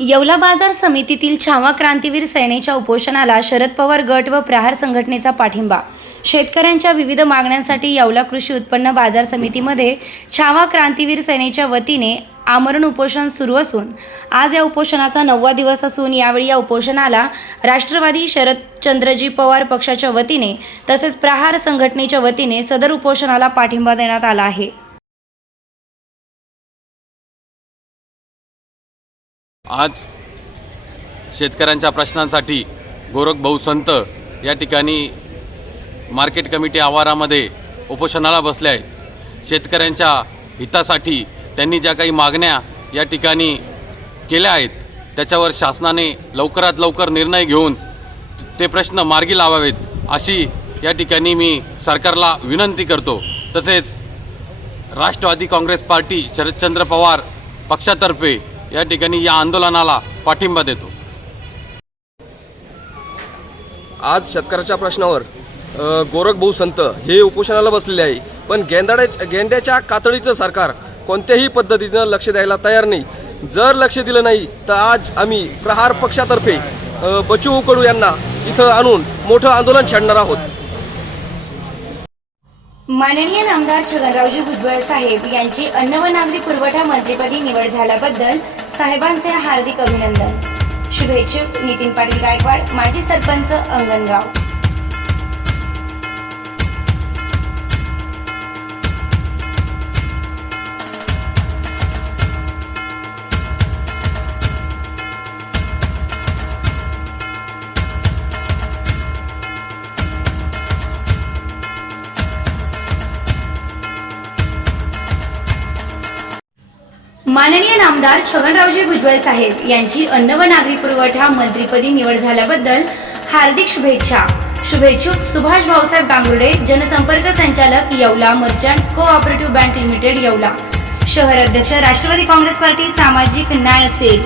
येवला बाजार समितीतील छावा क्रांतीवीर सेनेच्या उपोषणाला शरद पवार गट व प्रहार संघटनेचा पाठिंबा. शेतकऱ्यांच्या विविध मागण्यांसाठी येवला कृषी उत्पन्न बाजार समितीमध्ये छावा क्रांतीवीर सेनेच्या वतीने आमरण उपोषण सुरू असून आज या उपोषणाचा नववा दिवस असून यावेळी या उपोषणाला राष्ट्रवादी शरदचंद्रजी पवार पक्षाच्या वतीने तसेच प्रहार संघटनेच्या वतीने सदर उपोषणाला पाठिंबा देण्यात आला आहे. आज शेतकऱ्यांच्या प्रश्नांसाठी गोरख भाऊ संत या ठिकाणी मार्केट कमिटी आवारामध्ये उपोषणाला बसले आहेत. शेतकऱ्यांच्या हितासाठी त्यांनी ज्या काही मागण्या या ठिकाणी केल्या आहेत त्याच्यावर शासनाने लवकरात लवकर निर्णय घेऊन ते प्रश्न मार्गी लावावेत अशी या ठिकाणी मी सरकारला विनंती करतो. तसेच राष्ट्रवादी काँग्रेस पार्टी शरदचंद्र पवार पक्षातर्फे या ठिकाणी या आंदोलनाला पाठिंबा देतो. आज शेतकऱ्याच्या प्रश्नावर गोरख भाऊ संत हे उपोषणाला बसलेले आहे. पण गेंदाड्या गेंड्याच्या कातडीचं सरकार कोणत्याही पद्धतीनं लक्ष द्यायला तयार नाही. जर लक्ष दिलं नाही तर आज आम्ही प्रहार पक्षातर्फे बचू कडू यांना इथं आणून मोठं आंदोलन छेडणार आहोत. माननीय नामदार छगनरावजी भुजबळ साहेब यांची अन्न व नागरी पुरवठा मंत्रीपदी निवड झाल्याबद्दल साहेबांचे हार्दिक अभिनंदन. शुभेच्छुक नितीन पाटील गायकवाड माजी सरपंच अंगणगाव. माननीय नामदार छगनरावजी भुजबळ साहेब यांची अन्न व नागरी पुरवठा मंत्रीपदी निवड झाल्याबद्दल हार्दिक शुभेच्छा. शुभेच्छुक सुभाष भाऊसाहेब गांगुर्डे जनसंपर्क संचालक Yeola merchant cooperative bank limited Yeola. शहर अध्यक्ष राष्ट्रवादी काँग्रेस पार्टी सामाजिक न्याय सेल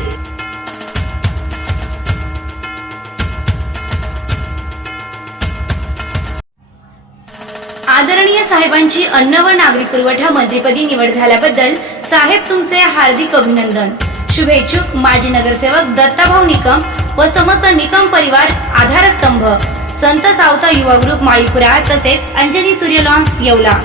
आदरणीय साहेबांची अन्न व नागरी पुरवठा मंत्रीपदी निवड झाल्याबद्दल साहेब तुमचे हार्दिक अभिनंदन. शुभेच्छुक माजी नगरसेवक दत्ताभाऊ निकम व समस्त निकम परिवार आधारस्तंभ. संत सावता युवा ग्रुप माळीपुरा तसेच अंजनी सूर्य लॉन्स येवला.